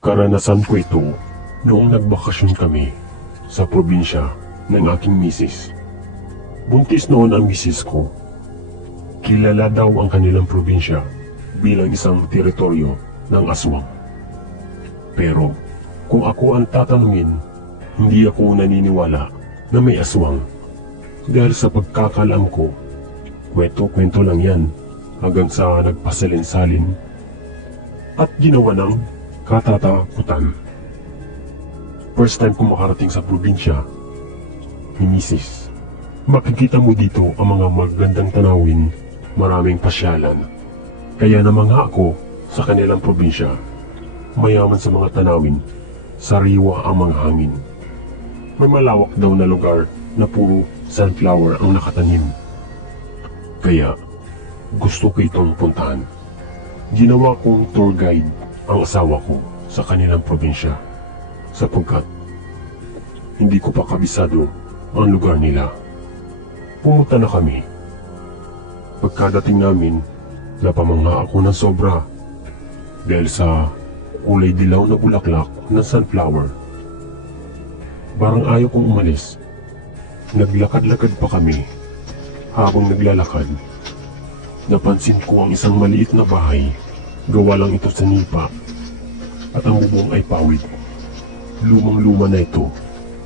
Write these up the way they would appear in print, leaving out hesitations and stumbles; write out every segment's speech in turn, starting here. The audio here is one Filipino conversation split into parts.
Karanasan ko ito noong nagbakasyon kami sa probinsya ng aking misis. Buntis noon ang misis ko. Kilala daw ang kanilang probinsya bilang isang teritoryo ng aswang. Pero kung ako ang tatanungin, hindi ako naniniwala na may aswang. Dahil sa pagkakalam ko, kwento-kwento lang yan hanggang sa nagpasalin-salin at ginawa ng katatakutan. First time ko makarating sa probinsya ni misis. Makikita mo dito ang mga magandang tanawin, maraming pasyalan. Kaya namangha ako sa kanilang probinsya. Mayaman sa mga tanawin, sariwa ang mga hangin. May malawak daw na lugar na puro sunflower ang nakatanim. Kaya gusto ko itong puntahan. Ginawa kong tour guide ang asawa ko sa kanilang probinsya sapagkat hindi ko pa kabisado ang lugar nila. Pumunta na kami. Pagkadating namin, napamangha ako ng sobra dahil sa kulay dilaw na bulaklak ng sunflower. Parang ayaw kong umalis. Naglakad-lakad pa kami. Habang naglalakad, napansin ko ang isang maliit na bahay. Gawa lang ito sa nipa at ang bubong ay pawid. Lumang-luma na ito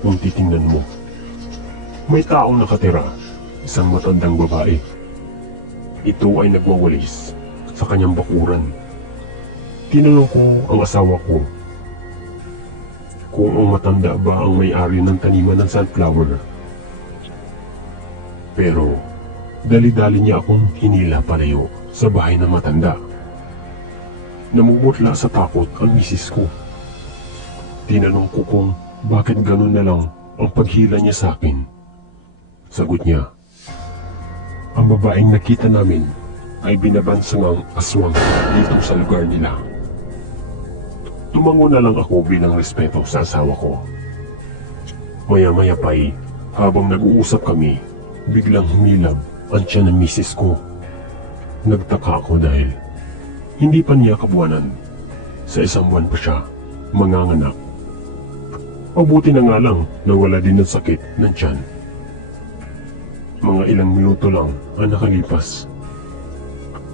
kung titingnan mo. May taong nakatira, isang matandang babae. Ito ay nagwawalis sa kanyang bakuran. Tinanong ko ang asawa ko kung ang matanda ba ang may-ari ng taniman ng sunflower. Pero dali-dali niya akong hinila palayo sa bahay ng matanda. Namumutla sa takot ang misis ko. Tinanong ko kung bakit ganun na lang ang paghila niya sa akin. Sagot niya, ang babaeng nakita namin ay binabansangang aswang dito sa lugar nila. Tumango na lang ako bilang respeto sa asawa ko. Maya-maya pa'y habang nag-uusap kami, biglang humilab ang tiyan ng misis ko. Nagtaka ako dahil hindi pa niya kabuwanan. Sa isang buwan pa siya manganganak. Mabuti na nga lang na wala din ng sakit ng tiyan. Mga ilang minuto lang ang nakalipas.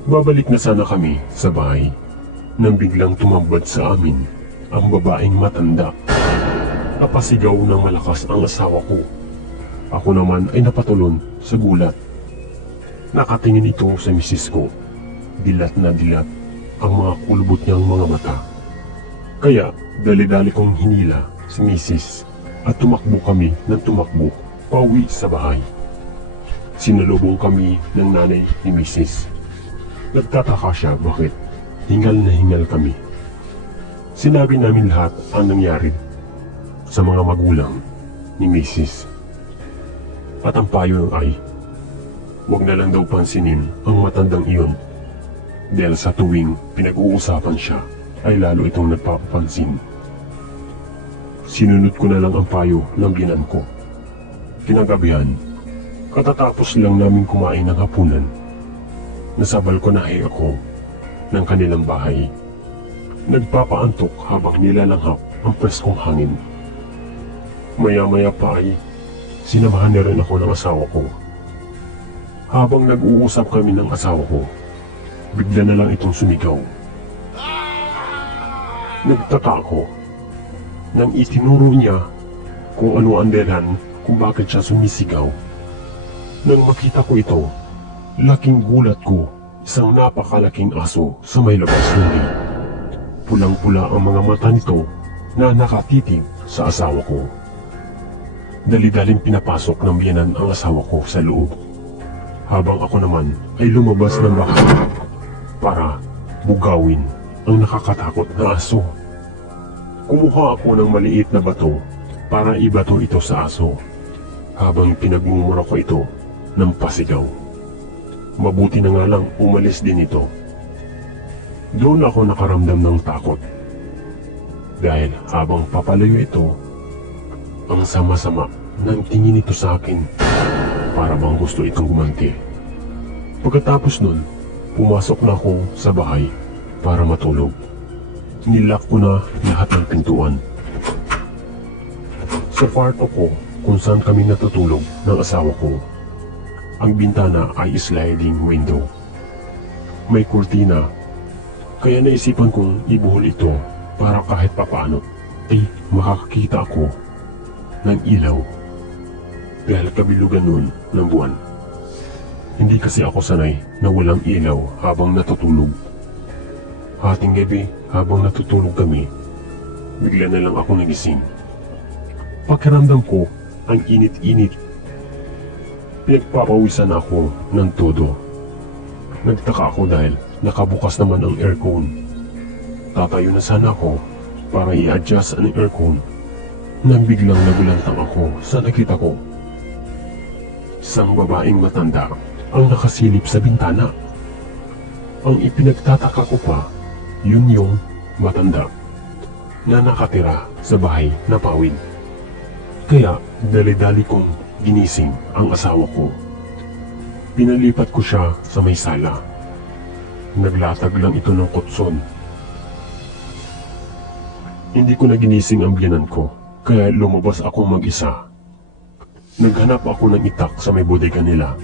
Babalik na sana kami sa bahay nang biglang tumambad sa amin ang babaeng matanda. Napasigaw ng malakas ang asawa ko. Ako naman ay napatulon sa gulat. Nakatingin ito sa misis ko. Dilat na dilat ang mga kulbot niyang mga mata. Kaya dali-dali kong hinila si misis at tumakbo kami ng tumakbo pauwi sa bahay. Sinalubong kami ng nanay ni misis. Nagtataka siya bakit hingal na hingal kami. Sinabi namin lahat ang nangyari sa mga magulang ni misis. At ang payo ay huwag na lang daw pansinin ang matandang iyon dahil sa tuwing pinag-uusapan siya ay lalo itong nagpapapansin. Sinunod ko na lang ang payo ng binan ko. Kinagabihan, katatapos lang namin kumain ng hapunan, nasa balkonahe ako ng kanilang bahay. Nagpapaantok habang nilalanghap ang preskong hangin. Maya-maya pa ay sinamahan na rin ako ng asawa ko. Habang nag-uusap kami ng asawa ko, bigla na lang itong sumigaw. Nagtaka ako nang itinuro niya kung ano ang dahilan kung bakit siya sumisigaw. Nang makita ko ito, laking gulat ko, isang napakalaking aso sa may labas ng gate. Pulang-pula ang mga mata nito na nakatitig sa asawa ko. Dali-daling pinapasok ng biyanan ang asawa ko sa loob, habang ako naman ay lumabas ng bahay para bugawin ang nakakatakot na aso. Kumuha ako ng maliit na bato para ibato ito sa aso, habang pinagmumura ko ito ng pasigaw. Mabuti na nga lang umalis din ito. Doon ako nakaramdam ng takot. Dahil habang papalayo ito, ang sama-sama ng tingin ito sa akin, para bang gusto itong gumanti. Pagkatapos nun, pumasok na ako sa bahay para matulog. Nilak ko na lahat ng pintuan. Sa kwarto ko, kung saan kami natutulog ng asawa ko, ang bintana ay sliding window. May kurtina, kaya naisipan kong ibuhol ito para kahit papaano ay makakakita ako ng ilaw dahil kabilugan nun ng buwan. Hindi kasi ako sanay na walang ilaw habang natutulog. Hating gabi habang natutulog kami, bigla na lang ako nagising. Pakiramdam ko ang init-init. Pinagpapawisan ako ng todo. Nagtaka ako dahil nakabukas naman ang aircon. Tatayo na sana ako para i-adjust ang aircon nang biglang nagulantang ako sa nakita ko. Isang babaeng matanda ang nakasilip sa bintana. Ang ipinagtataka ko pa, yun yung matanda na nakatira sa bahay na pawid. Kaya dali-dali kong ginising ang asawa ko. Pinalipat ko siya sa may sala. Naglatag lang ito ng kutson. Hindi ko na ginising ang biyanan ko, kaya lumabas ako mag-isa. Naghanap ako ng itak sa may bodega nila.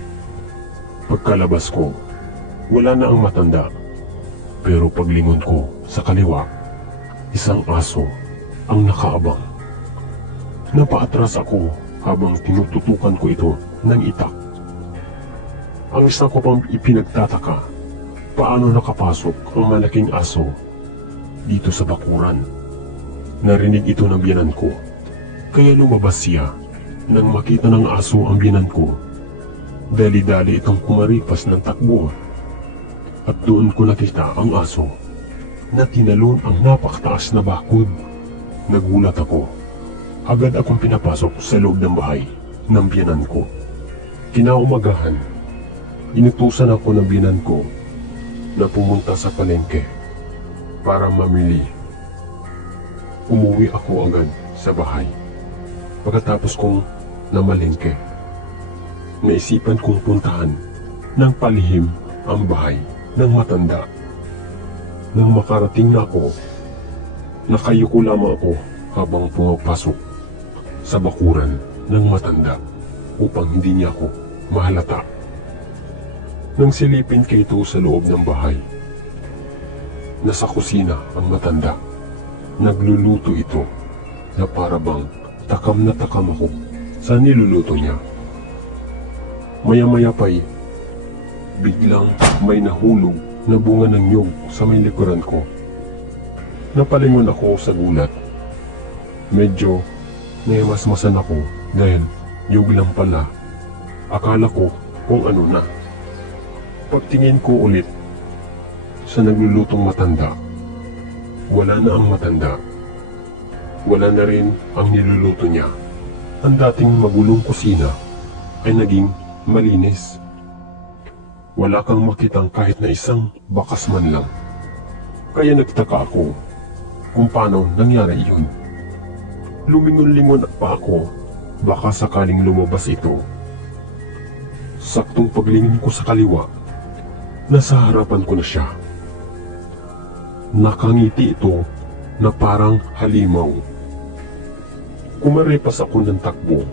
Pagkalabas ko, wala na ang matanda. Pero paglingon ko sa kaliwa, isang aso ang nakaabang. Napaatras ako habang tinututukan ko ito ng itak. Ang isa ko pang ipinagtataka, paano nakapasok ang malaking aso dito sa bakuran. Narinig ito ng biyanan ko, kaya lumabas siya nang makita ng aso ang biyanan ko. Dali-dali itong kumaripas ng takbo at doon ko nakita ang aso na tinalon ang napakataas na bakod. Nagulat ako. Agad akong pinapasok sa loob ng bahay ng biyanan ko. Kinaumagahan, inutusan ako ng biyanan ko na pumunta sa palengke para mamili. Umuwi ako agad sa bahay. Pagkatapos kong namalengke, naisipan kong puntahan ng palihim ang bahay ng matanda. Nang makarating na ako, nakayuko lamang ako habang pumapasok sa bakuran ng matanda upang hindi niya ako mahalata. Nang silipin ko ito sa loob ng bahay, nasa kusina ang matanda. Nagluluto ito na parabang takam na takam ako sa niluluto niya. Maya-maya pa'y biglang may nahulog na bunga ng nyog sa may likuran ko. Napalingon ako sa gulat. Medyo nahimasmasan ako dahil nyog lang pala. Akala ko kung ano na. Pagtingin ko ulit sa naglulutong matanda, wala na ang matanda. Wala na rin ang niluluto niya. Ang dating magulong kusina ay naging malinis. Wala kang makitang kahit na isang bakas man lang. Kaya nagtaka ako kung paano nangyari yun. Lumingon-lingon pa ako, baka sakaling lumabas ito. Saktong paglingin ko sa kaliwa, nasa harapan ko na siya. Nakangiti ito na parang halimaw. Kumarepas ako ng takbo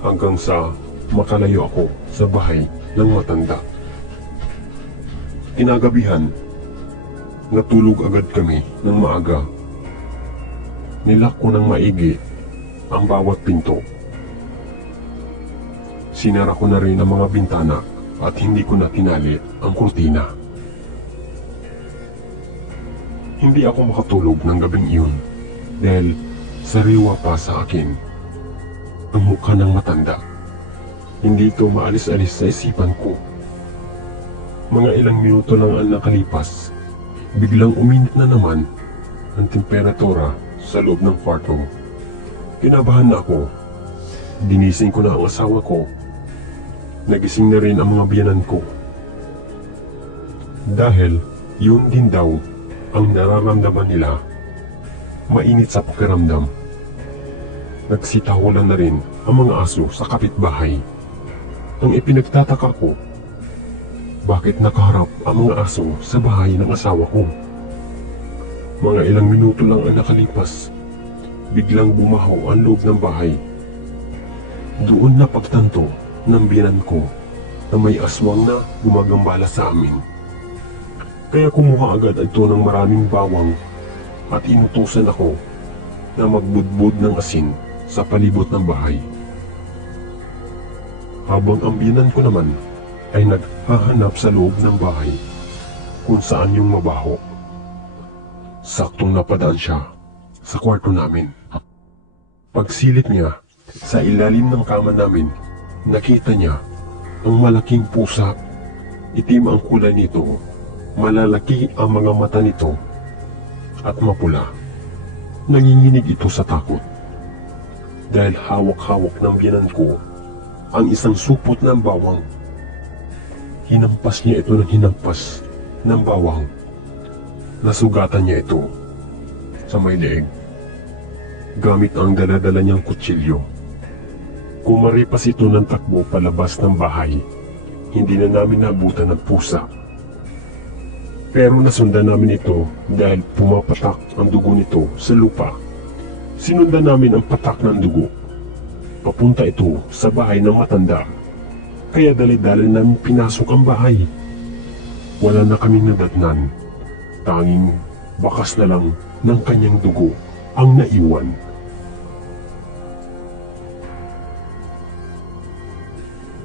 hanggang sa makalayo ako sa bahay ng matanda. Kinagabihan, natulog agad kami ng maaga. Nilak ko ng maigi ang bawat pinto. Sinara ko na rin ang mga bintana at hindi ko na tinali ang kurtina. Hindi ako makatulog ng gabing iyon dahil sariwa pa sa akin ang mukha ng matanda. Hindi ito maalis-alis sa isipan ko. Mga ilang minuto lang ang nakalipas, biglang uminit na naman ang temperatura sa loob ng kwarto. Kinabahan na ako. Dinising ko na ang asawa ko. Nagising na rin ang mga biyanan ko. Dahil yun din daw ang nararamdaman nila. Mainit sa pakiramdam. Nagsitahulan na rin ang mga aso sa kapitbahay. Ang ipinagtataka ko, bakit nakaharap ang mga aso sa bahay ng asawa ko? Mga ilang minuto lang ang nakalipas, biglang bumaho ang loob ng bahay. Doon na pagtanto ng biyenan ko na may aswang na gumagambala sa amin. Kaya kumuha agad ito ng maraming bawang at inutusan ako na magbudbud ng asin sa palibot ng bahay. Habang ang biyenan ko naman ay naghahanap sa loob ng bahay kung saan yung mabaho. Saktong napadaan siya sa kwarto namin. Pagsilip niya sa ilalim ng kama namin, nakita niya ang malaking pusa. Itim ang kulay nito, malalaki ang mga mata nito at mapula. Nanginginig ito sa takot dahil hawak-hawak ng biyenan ko ang isang supot ng bawang. Hinampas niya ito ng hinampas ng bawang. Nasugatan niya ito sa may leeg gamit ang dala-dala niyang kutsilyo. Kumaripas ito ng takbo palabas ng bahay. Hindi na namin nabutan ng pusa. Pero nasundan namin ito dahil pumapatak ang dugo nito sa lupa. Sinundan namin ang patak ng dugo. Papunta ito sa bahay ng matanda. Kaya dali-dali namin pinasok ang bahay. Wala na kaming nadatnan. Tanging bakas na lang ng kanyang dugo ang naiwan.